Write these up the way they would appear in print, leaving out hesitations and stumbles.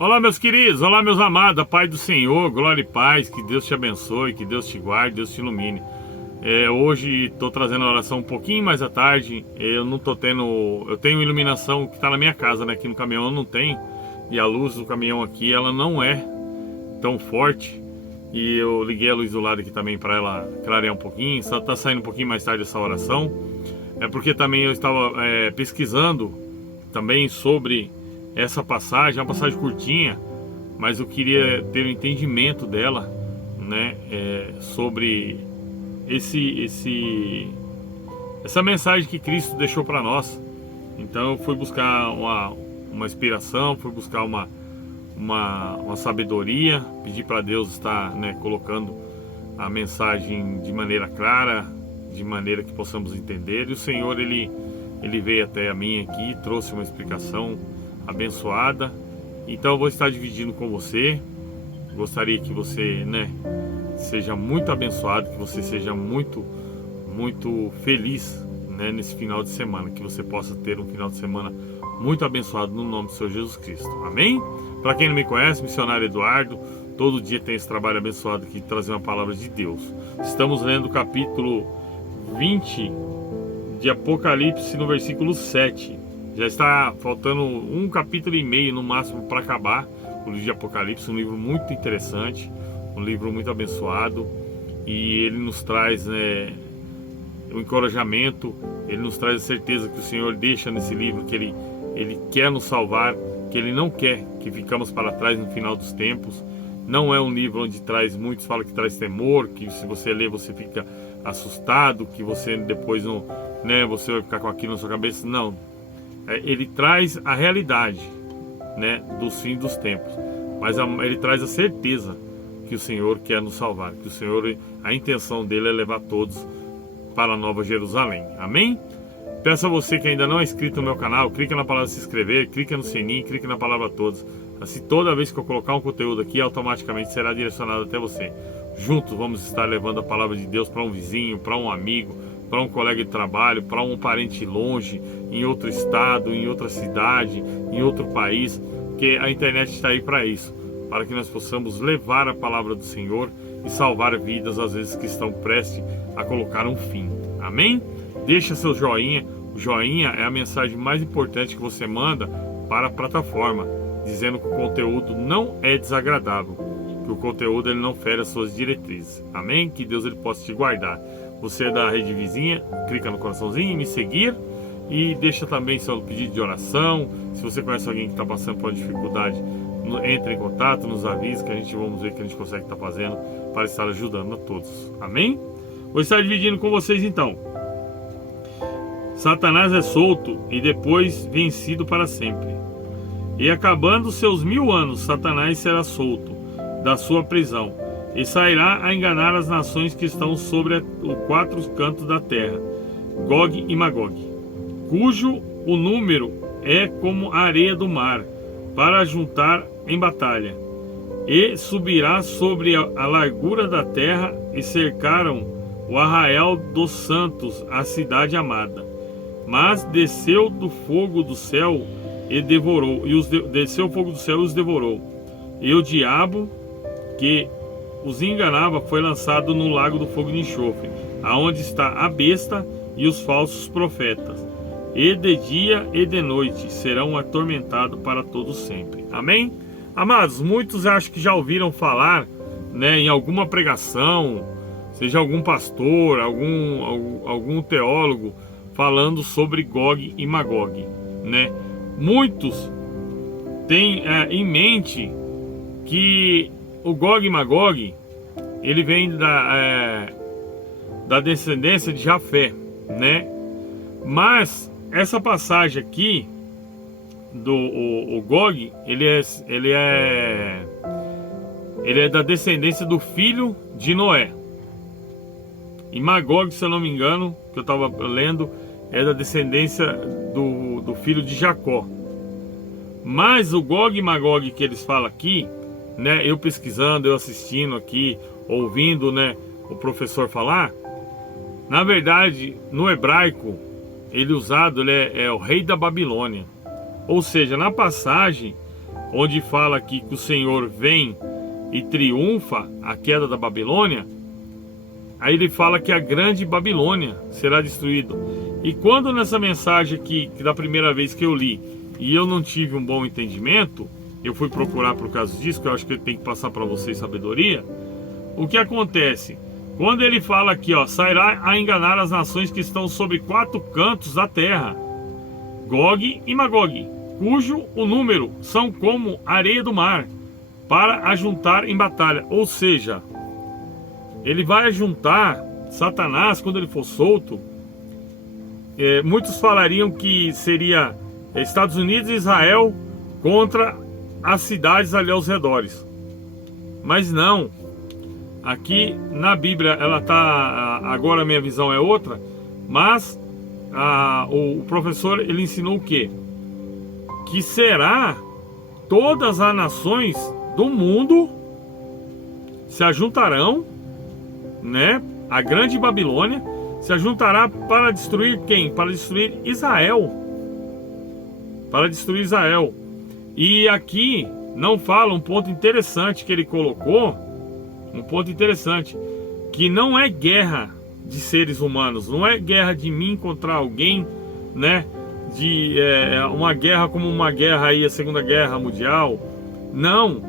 Olá, meus queridos, olá, meus amados, a paz do Senhor, glória e paz, que Deus te abençoe, que Deus te guarde, Deus te ilumine. Hoje estou trazendo a oração um pouquinho mais à tarde. Eu não tô tendo, eu tenho iluminação que está na minha casa, né? Aqui no caminhão eu não tenho, e a luz do caminhão aqui ela não é tão forte. E eu liguei a luz do lado aqui também para ela clarear um pouquinho. Só está saindo um pouquinho mais tarde essa oração. É porque também eu estava pesquisando também sobre essa passagem, é uma passagem curtinha, mas eu queria ter um entendimento dela, né, sobre essa mensagem que Cristo deixou para nós. Então eu fui buscar uma inspiração, fui buscar uma sabedoria, pedir para Deus estar, né, colocando a mensagem de maneira clara, de maneira que possamos entender. E o Senhor ele veio até a mim aqui, trouxe uma explicação abençoada. Então eu vou estar dividindo com você. Gostaria que você, né, seja muito abençoado, que você seja muito feliz, né, nesse final de semana, que você possa ter um final de semana muito abençoado no nome do Senhor Jesus Cristo. Amém? Para quem não me conhece, missionário Eduardo, todo dia tem esse trabalho abençoado aqui de trazer uma palavra de Deus. Estamos lendo o capítulo 20 de Apocalipse no versículo 7. Já está faltando um capítulo e meio no máximo para acabar o livro de Apocalipse, um livro muito interessante, um livro muito abençoado, e ele nos traz, né, o encorajamento, ele nos traz a certeza que o Senhor deixa nesse livro, que ele quer nos salvar, que ele não quer que ficamos para trás no final dos tempos. Não é um livro onde traz, muitos falam que traz temor, que se você ler você fica assustado, que você depois não, né, você vai ficar com aquilo na sua cabeça. Não, ele traz a realidade, né, dos fins dos tempos, mas ele traz a certeza que o Senhor quer nos salvar, que o Senhor, a intenção dele é levar todos para a Nova Jerusalém. Amém? Peço a você que ainda não é inscrito no meu canal, clica na palavra se inscrever, clica no sininho, clica na palavra todos. Assim, toda vez que eu colocar um conteúdo aqui, automaticamente será direcionado até você. Juntos vamos estar levando a palavra de Deus para um vizinho, para um amigo, para um colega de trabalho, para um parente longe, em outro estado, em outra cidade, em outro país, porque a internet está aí para isso, para que nós possamos levar a palavra do Senhor e salvar vidas, às vezes, que estão prestes a colocar um fim. Amém? Deixa seu joinha. O joinha é a mensagem mais importante que você manda para a plataforma, dizendo que o conteúdo não é desagradável, que o conteúdo ele não fere as suas diretrizes. Amém? Que Deus ele possa te guardar. Você é da rede vizinha, clica no coraçãozinho, me seguir, e deixa também seu pedido de oração. Se você conhece alguém que está passando por dificuldade, entre em contato, nos avise, que a gente vamos ver o que a gente consegue estar fazendo para estar ajudando a todos. Amém? Vou estar dividindo com vocês então. Satanás é solto e depois vencido para sempre. E acabando seus 1000 anos, Satanás será solto da sua prisão e sairá a enganar as nações que estão sobre os 4 cantos da terra, Gog e Magog, cujo o número é como a areia do mar, para juntar em batalha. E subirá sobre a largura da terra, e cercaram o arraial dos santos, a cidade amada. Mas desceu do fogo do céu e devorou, desceu o fogo do céu e os devorou. E o diabo que os enganava foi lançado no lago do fogo de enxofre, aonde está a besta e os falsos profetas. E de dia e de noite serão atormentados para todo sempre. Amém? Amados, muitos acho que já ouviram falar, né, em alguma pregação, seja algum pastor, algum teólogo, falando sobre Gog e Magog, né? Muitos têm em mente que o Gog e Magog ele vem da descendência de Jafé, né? Mas essa passagem aqui do o Gog, ele é da descendência do filho de Noé. E Magog, se eu não me engano, que eu estava lendo, é da descendência do filho de Jacó. Mas o Gog e Magog que eles falam aqui, né, eu pesquisando, eu assistindo aqui, ouvindo, né, o professor falar, na verdade, no hebraico, ele é o rei da Babilônia. Ou seja, na passagem, onde fala aqui que o Senhor vem e triunfa a queda da Babilônia, aí ele fala que a grande Babilônia será destruída. E quando nessa mensagem aqui, que da primeira vez que eu li, e eu não tive um bom entendimento, eu fui procurar por causa disso, que eu acho que ele tem que passar para vocês sabedoria. O que acontece? Quando ele fala aqui, ó, sairá a enganar as nações que estão sobre 4 cantos da terra, Gog e Magog, cujo o número são como areia do mar, para ajuntar em batalha. Ou seja, ele vai ajuntar Satanás quando ele for solto. Muitos falariam que seria Estados Unidos e Israel contra as cidades ali aos redores. Mas não. Aqui na Bíblia ela tá, agora a minha visão é outra, mas o professor ele ensinou o quê? Que será todas as nações do mundo se ajuntarão, né? A grande Babilônia se ajuntará para destruir quem? Para destruir Israel. Para destruir Israel. E aqui não fala um ponto interessante que ele colocou. Um ponto interessante, que não é guerra de seres humanos, não é guerra de mim contra alguém, né? De uma guerra como uma guerra aí, a Segunda Guerra Mundial. Não.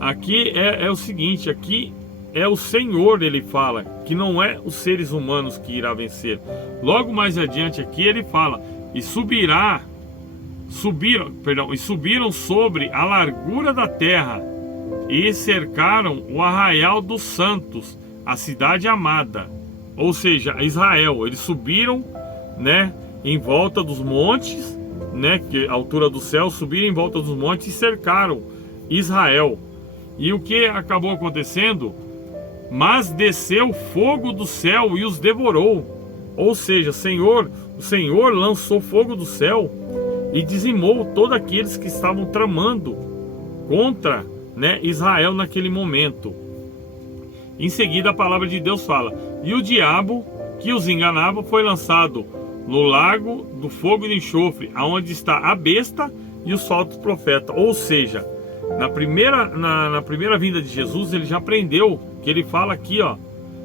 Aqui é o seguinte, aqui é o Senhor, ele fala, que não é os seres humanos que irá vencer. Logo mais adiante aqui ele fala, subiram sobre a largura da terra, e cercaram o arraial dos santos, a cidade amada, ou seja, Israel. Eles subiram, né, em volta dos montes, né, que a altura do céu, subiram em volta dos montes e cercaram Israel. E o que acabou acontecendo? Mas desceu fogo do céu e os devorou. Ou seja, o Senhor lançou fogo do céu e dizimou todos aqueles que estavam tramando contra, né, Israel naquele momento. Em seguida a palavra de Deus fala: e o diabo que os enganava foi lançado no lago do fogo e de enxofre, aonde está a besta e os falsos profetas. Ou seja, na primeira vinda de Jesus, ele já prendeu, que ele fala aqui, ó,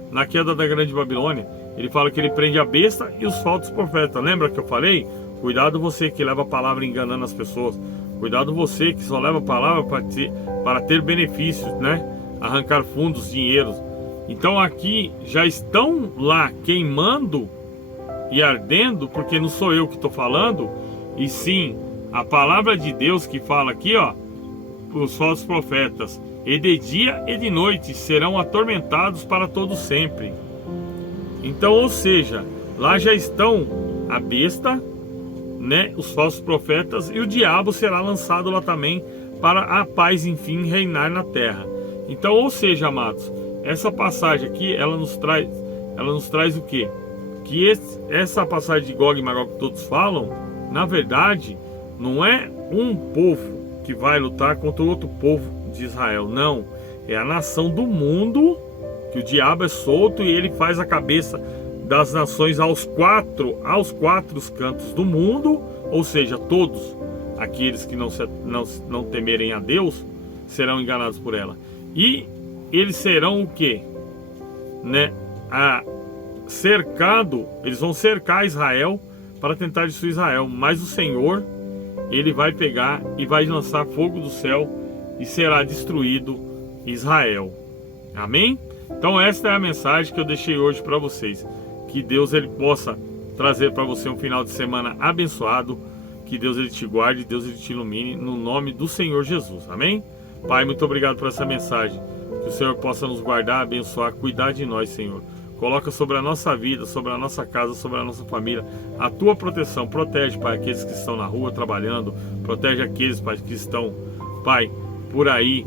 na queda da grande Babilônia, ele fala que ele prende a besta e os falsos profetas. Lembra que eu falei? Cuidado você que leva a palavra enganando as pessoas. Cuidado você que só leva a palavra para ter benefícios, né? Arrancar fundos, dinheiros. Então aqui já estão lá queimando e ardendo, porque não sou eu que estou falando, e sim a palavra de Deus que fala aqui, ó, os falsos profetas. E de dia e de noite serão atormentados para todo sempre. Então, ou seja, lá já estão a besta, né, os falsos profetas, e o diabo será lançado lá também, para a paz enfim reinar na terra. Então, ou seja, amados, essa passagem aqui, ela nos traz o quê? Que essa passagem de Gog e Magog que todos falam, na verdade, não é um povo que vai lutar contra outro povo de Israel, não. É a nação do mundo, que o diabo é solto e ele faz a cabeça das nações aos quatro cantos do mundo, ou seja, todos aqueles que não temerem a Deus serão enganados por ela. E eles serão o quê? Né? Eles vão cercar Israel para tentar destruir Israel, mas o Senhor, ele vai pegar e vai lançar fogo do céu e será destruído Israel. Amém? Então esta é a mensagem que eu deixei hoje para vocês. Que Deus ele possa trazer para você um final de semana abençoado. Que Deus ele te guarde, Deus ele te ilumine, no nome do Senhor Jesus. Amém? Pai, muito obrigado por essa mensagem. Que o Senhor possa nos guardar, abençoar, cuidar de nós, Senhor. Coloca sobre a nossa vida, sobre a nossa casa, sobre a nossa família a tua proteção. Protege, Pai, aqueles que estão na rua trabalhando. Protege aqueles, Pai, que estão, Pai, por aí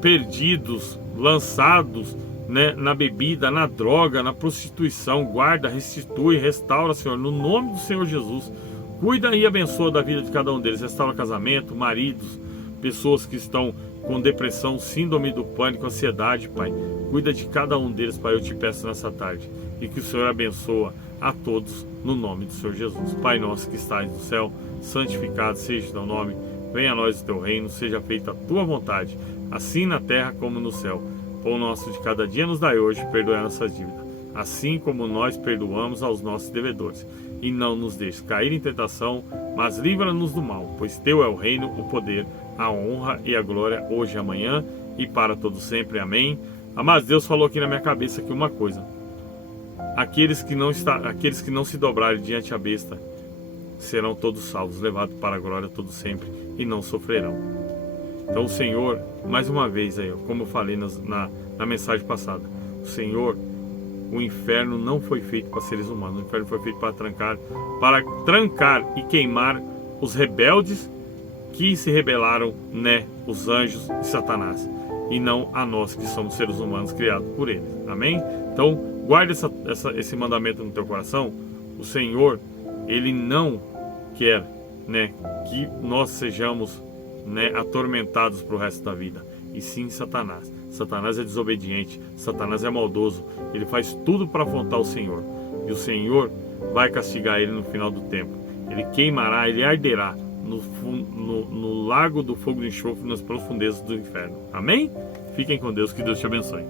perdidos, lançados, né, na bebida, na droga, na prostituição. Guarda, restitui, restaura, Senhor, no nome do Senhor Jesus. Cuida e abençoa da vida de cada um deles. Restaura casamento, maridos, pessoas que estão com depressão, síndrome do pânico, ansiedade, Pai. Cuida de cada um deles, Pai, eu te peço nessa tarde. E que o Senhor abençoa a todos no nome do Senhor Jesus. Pai nosso que estás no céu, santificado seja o teu nome. Venha a nós o teu reino, seja feita a tua vontade, assim na terra como no céu. Pão nosso de cada dia nos dai hoje, perdoa as nossas dívidas, assim como nós perdoamos aos nossos devedores. E não nos deixes cair em tentação, mas livra-nos do mal, pois teu é o reino, o poder, a honra e a glória, hoje e amanhã, e para todo sempre. Amém. Mas Deus falou aqui na minha cabeça aqui uma coisa: aqueles que não se dobrarem diante a besta serão todos salvos, levados para a glória todo sempre, e não sofrerão. Então o Senhor, mais uma vez aí, como eu falei na mensagem passada, o inferno não foi feito para seres humanos, o inferno foi feito para trancar e queimar os rebeldes que se rebelaram, né, os anjos e Satanás, e não a nós que somos seres humanos criados por eles. Amém? Então guarde esse mandamento no teu coração. O Senhor, Ele não quer, né, que nós sejamos, né, atormentados para o resto da vida, e sim Satanás. Satanás é desobediente, Satanás é maldoso, ele faz tudo para afrontar o Senhor, e o Senhor vai castigar ele no final do tempo. Ele queimará, ele arderá no lago do fogo de enxofre, nas profundezas do inferno. Amém? Fiquem com Deus, que Deus te abençoe.